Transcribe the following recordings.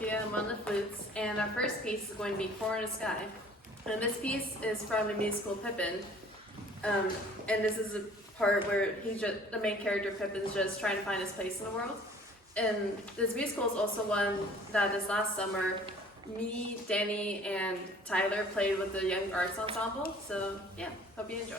Sophia. I'm on the flutes, and our first piece is going to be "Core in the Sky." And this piece is from the musical Pippin, and this is a part where the main character Pippin's just trying to find his place in the world. And this musical is also one that this last summer, me, Danny, and Tyler played with the Young Arts Ensemble. So yeah, hope you enjoy.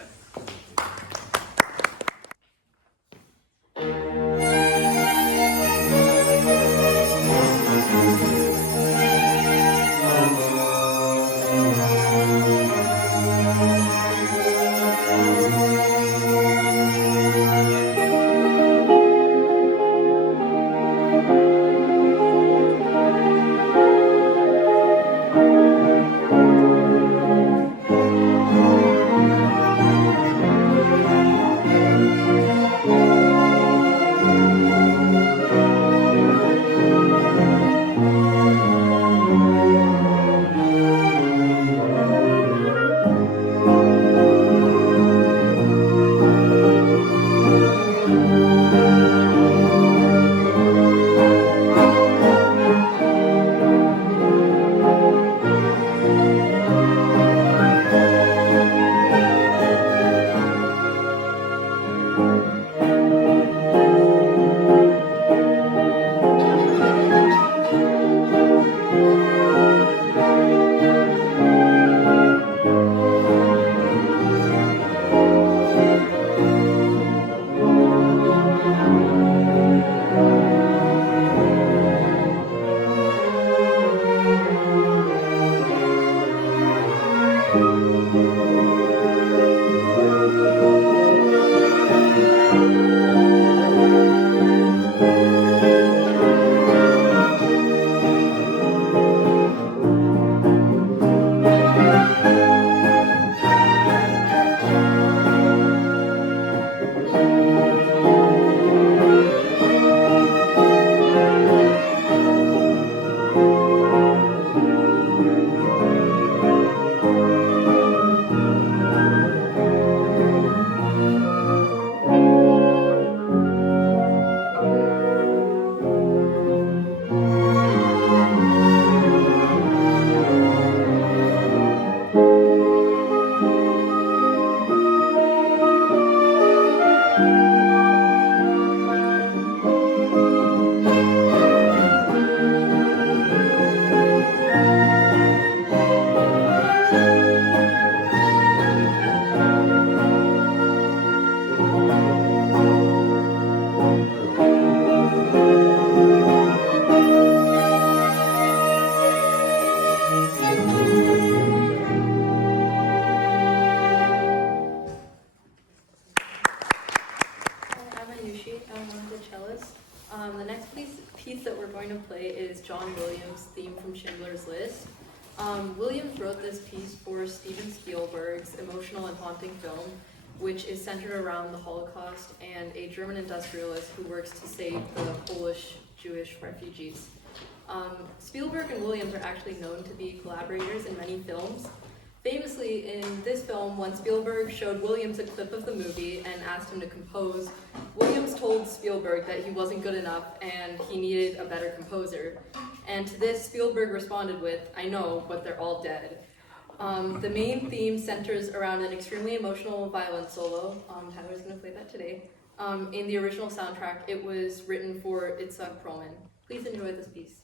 The next piece that we're going to play is John Williams' theme from Schindler's List. Williams wrote this piece for Steven Spielberg's emotional and haunting film, which is centered around the Holocaust and a German industrialist who works to save the Polish Jewish refugees. Spielberg and Williams are actually known to be collaborators in many films. Famously, in this film, when Spielberg showed Williams a clip of the movie and asked him to compose, Williams told Spielberg that he wasn't good enough and he needed a better composer. And to this, Spielberg responded with, "I know, but they're all dead." The main theme centers around an extremely emotional violin solo. Tyler's going to play that today. In the original soundtrack, it was written for Itzhak Perlman. Please enjoy this piece.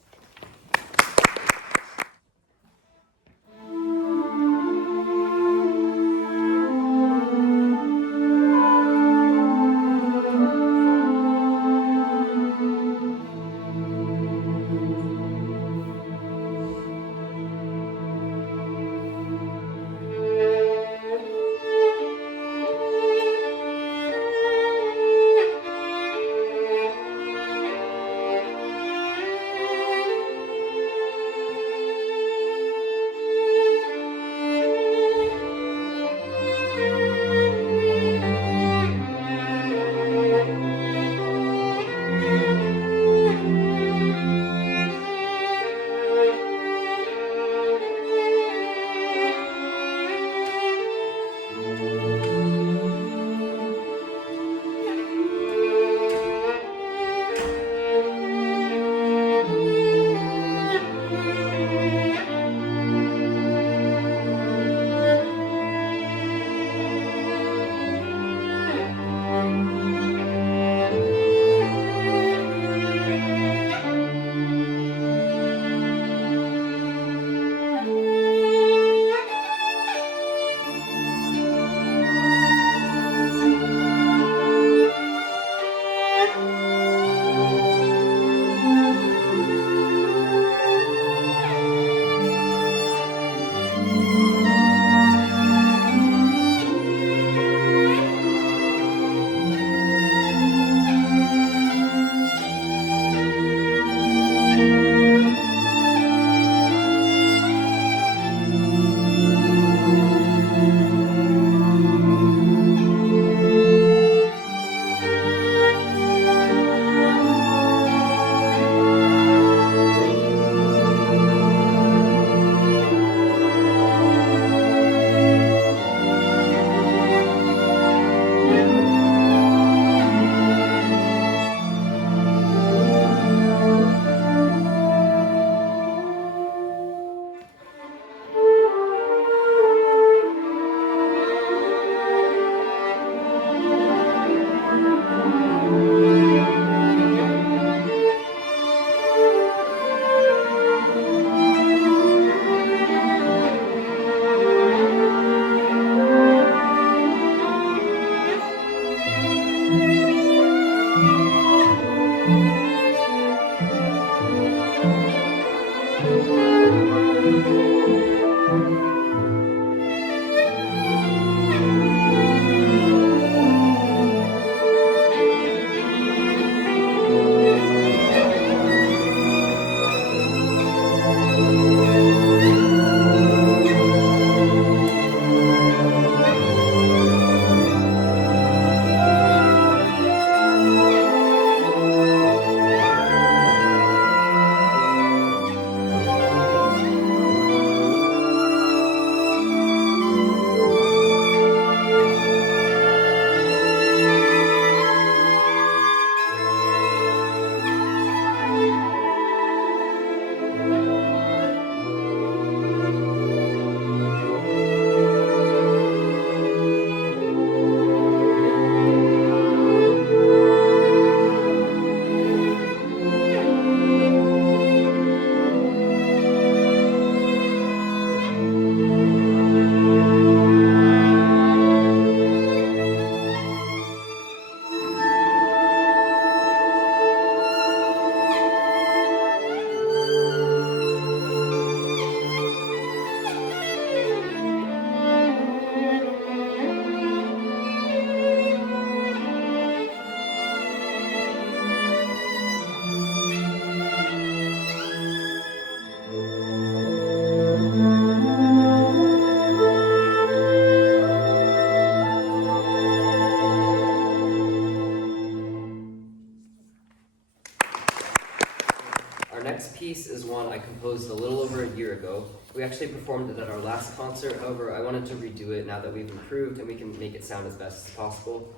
Our next piece is one I composed a little over a year ago. We actually performed it at our last concert, however, I wanted to redo it now that we've improved and we can make it sound as best as possible.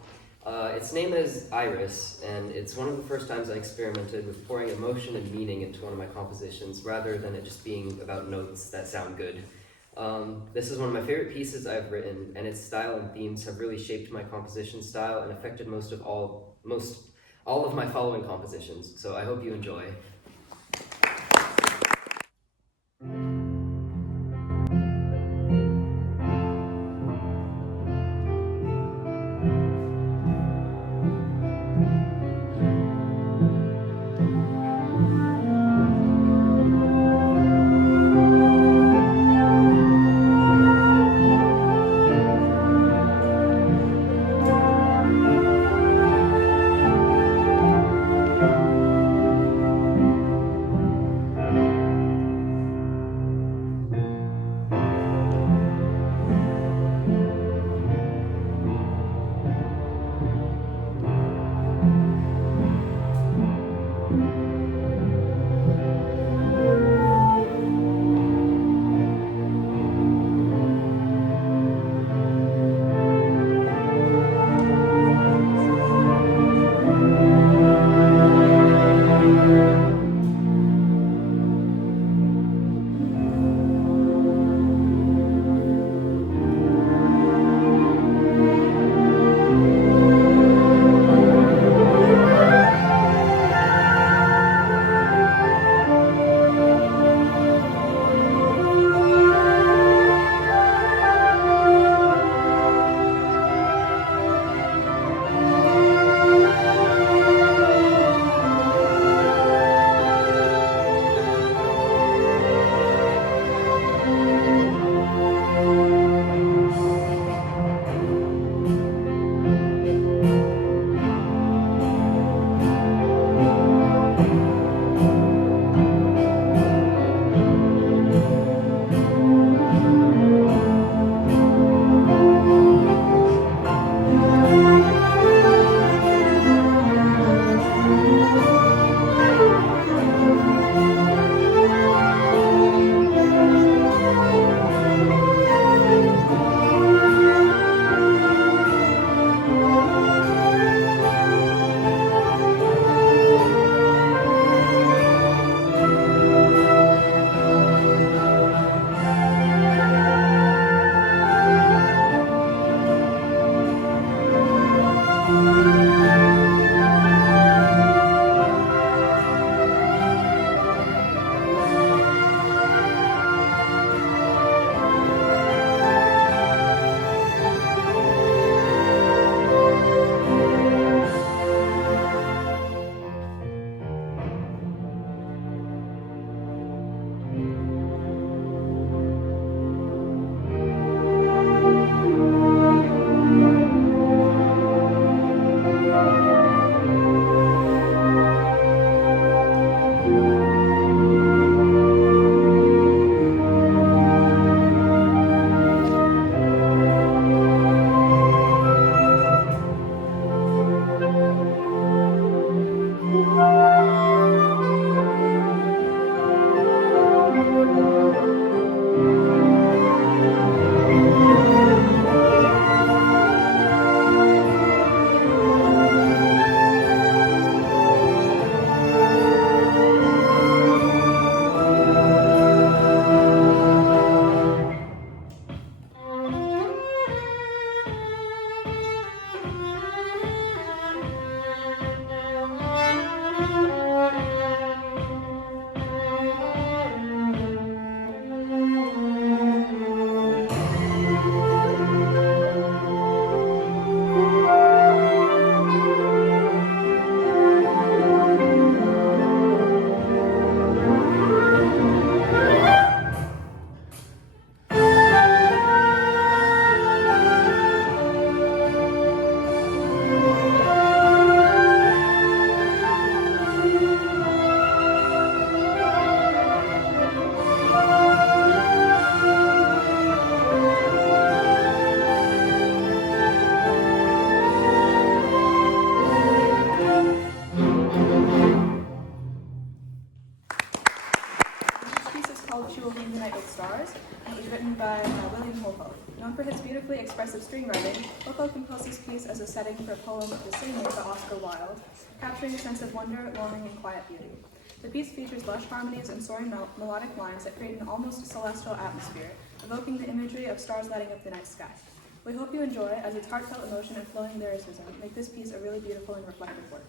Its name is Iris, and it's one of the first times I experimented with pouring emotion and meaning into one of my compositions, rather than it just being about notes that sound good. This is one of my favorite pieces I've written, and its style and themes have really shaped my composition style and affected all of my following compositions, so I hope you enjoy. called She Will Lead the Night with Stars, and it was written by William Holhoe. Known for his beautifully expressive screenwriting, Holhoe composed this piece as a setting for a poem of the same name by Oscar Wilde, capturing a sense of wonder, longing, and quiet beauty. The piece features lush harmonies and soaring melodic lines that create an almost celestial atmosphere, evoking the imagery of stars lighting up the night sky. We hope you enjoy, as its heartfelt emotion and flowing lyricism make this piece a really beautiful and reflective work.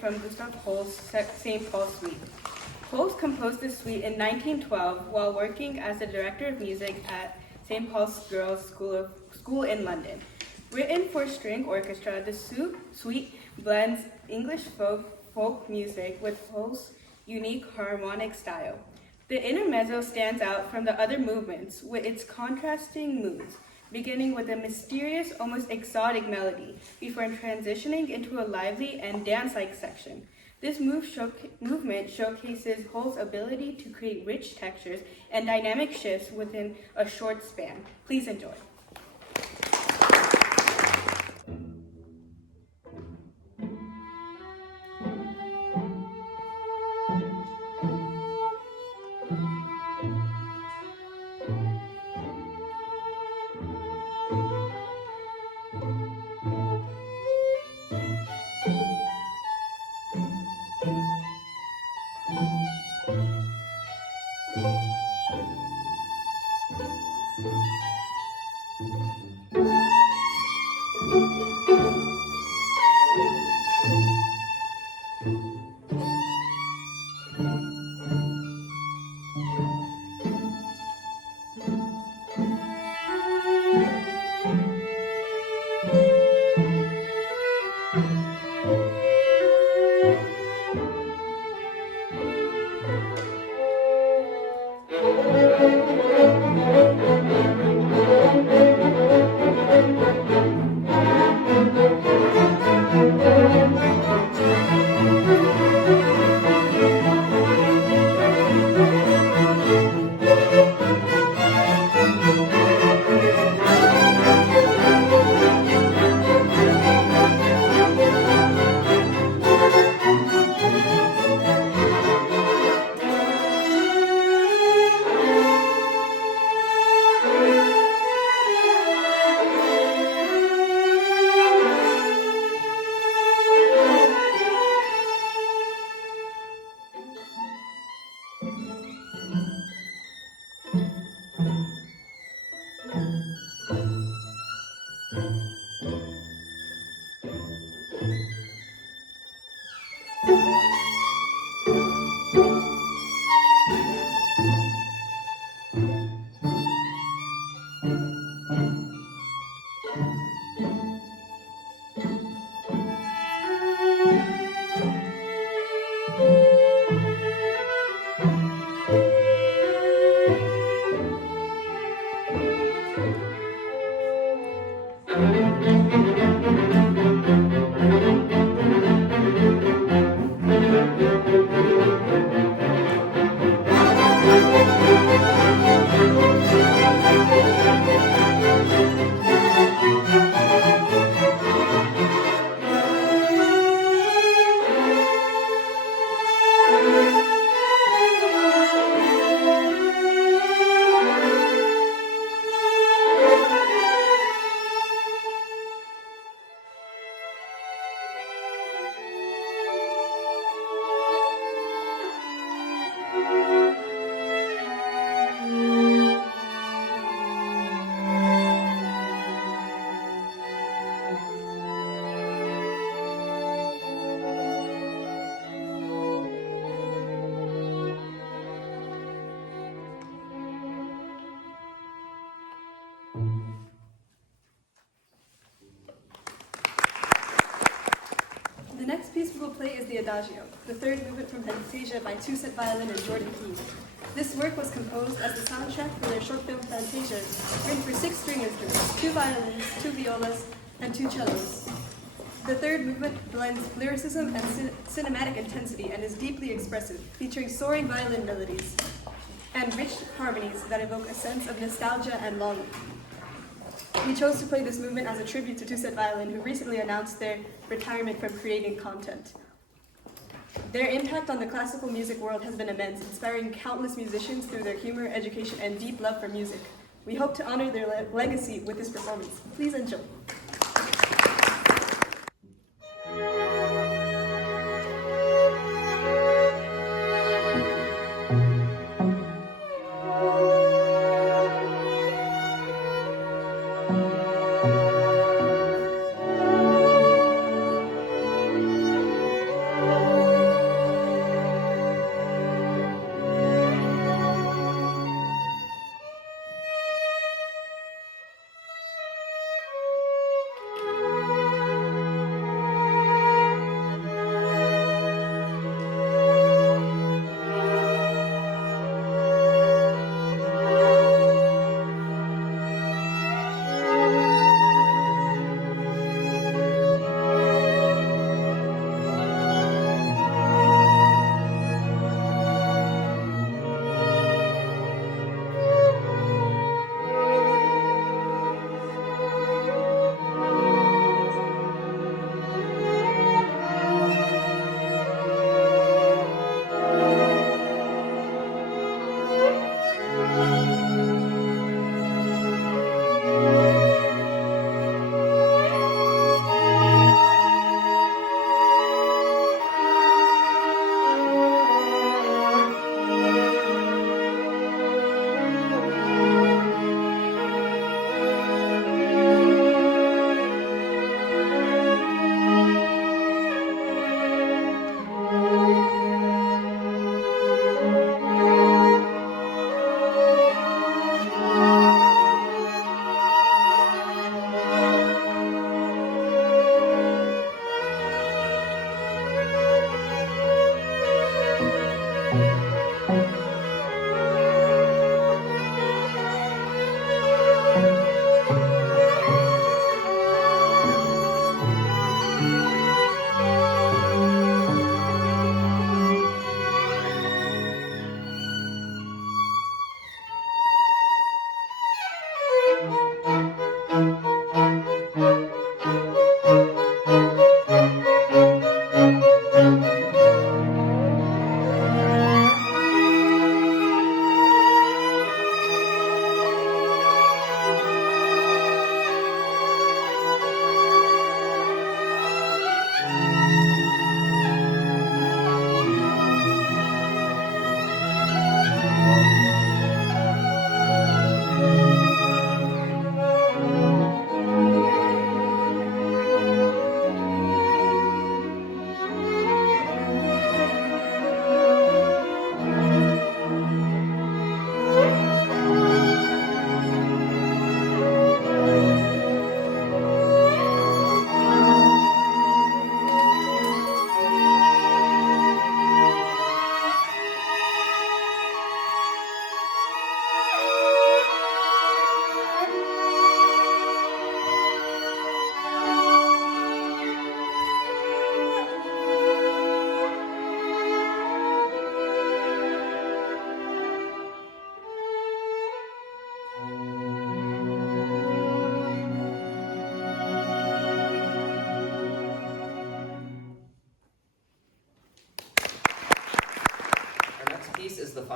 from Gustav Holst's St. Paul Suite. Holst composed this suite in 1912 while working as the director of music at St. Paul's Girls' School in London. Written for string orchestra, the suite blends English folk music with Holst's unique harmonic style. The intermezzo stands out from the other movements with its contrasting moods, beginning with a mysterious, almost exotic melody before transitioning into a lively and dance-like section. This movement showcases Holst's ability to create rich textures and dynamic shifts within a short span. Please enjoy. The next piece we will play is the Adagio, the third movement from Fantasia by Two-Set Violin and Jordan Key. This work was composed as the soundtrack for their short film Fantasia, written for 6 string instruments, 2 violins, 2 violas, and 2 cellos. The third movement blends lyricism and cinematic intensity and is deeply expressive, featuring soaring violin melodies and rich harmonies that evoke a sense of nostalgia and longing. We chose to play this movement as a tribute to Two-Set Violin, who recently announced their retirement from creating content. Their impact on the classical music world has been immense, inspiring countless musicians through their humor, education, and deep love for music. We hope to honor their legacy with this performance. Please enjoy.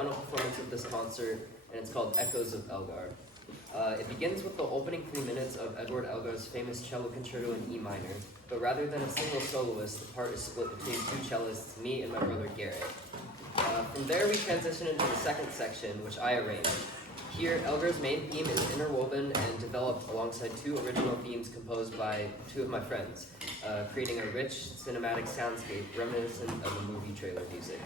final performance of this concert, and it's called Echoes of Elgar. It begins with the opening 3 minutes of Edward Elgar's famous cello concerto in E minor, but rather than a single soloist, the part is split between 2 cellists, me and my brother Garrett. From there, we transition into the second section, which I arranged. Here, Elgar's main theme is interwoven and developed alongside 2 original themes composed by 2 of my friends, creating a rich cinematic soundscape reminiscent of the movie trailer music.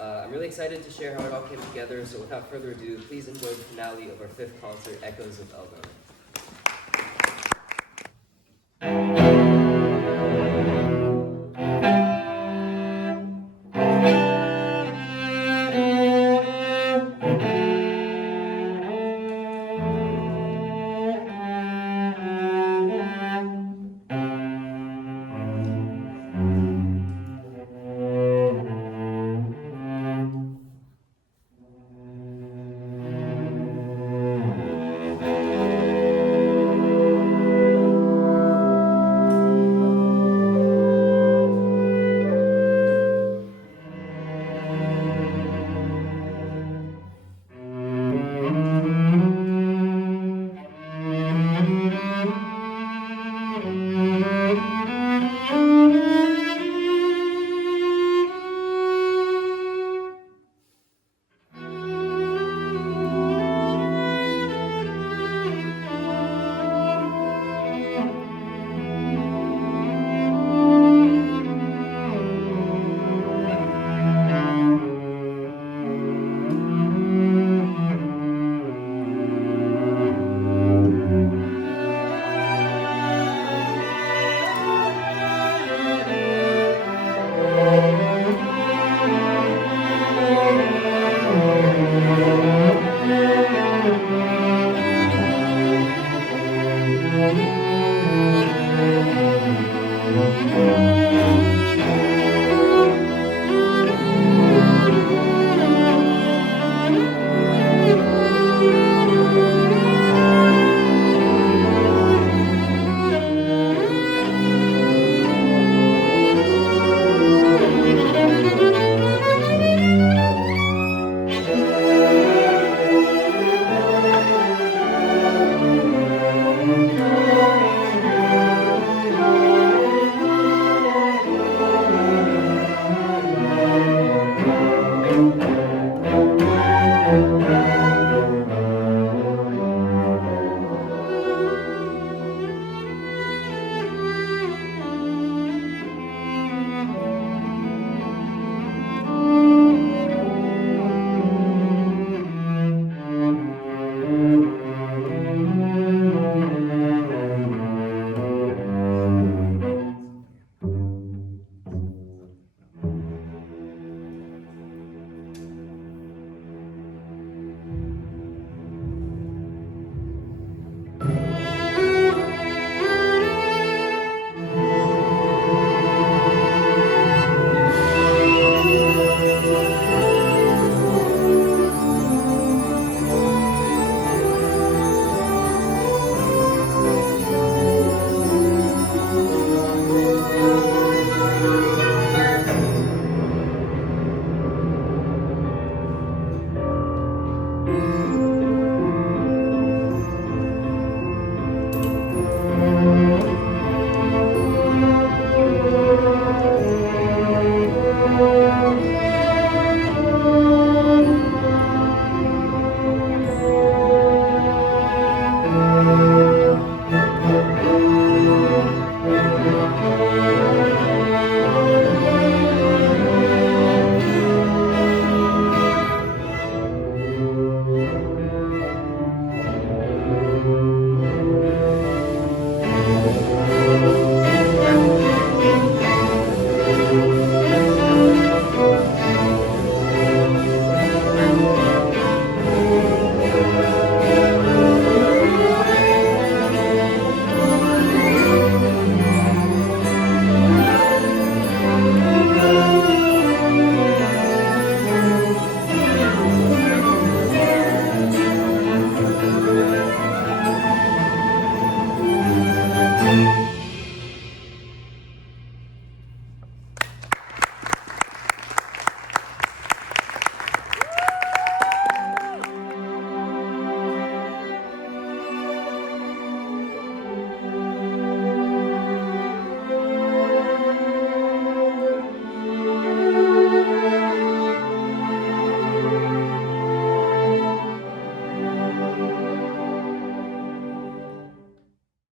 I'm really excited to share how it all came together, so without further ado, please enjoy the finale of our 5th concert, Echoes of Elgar.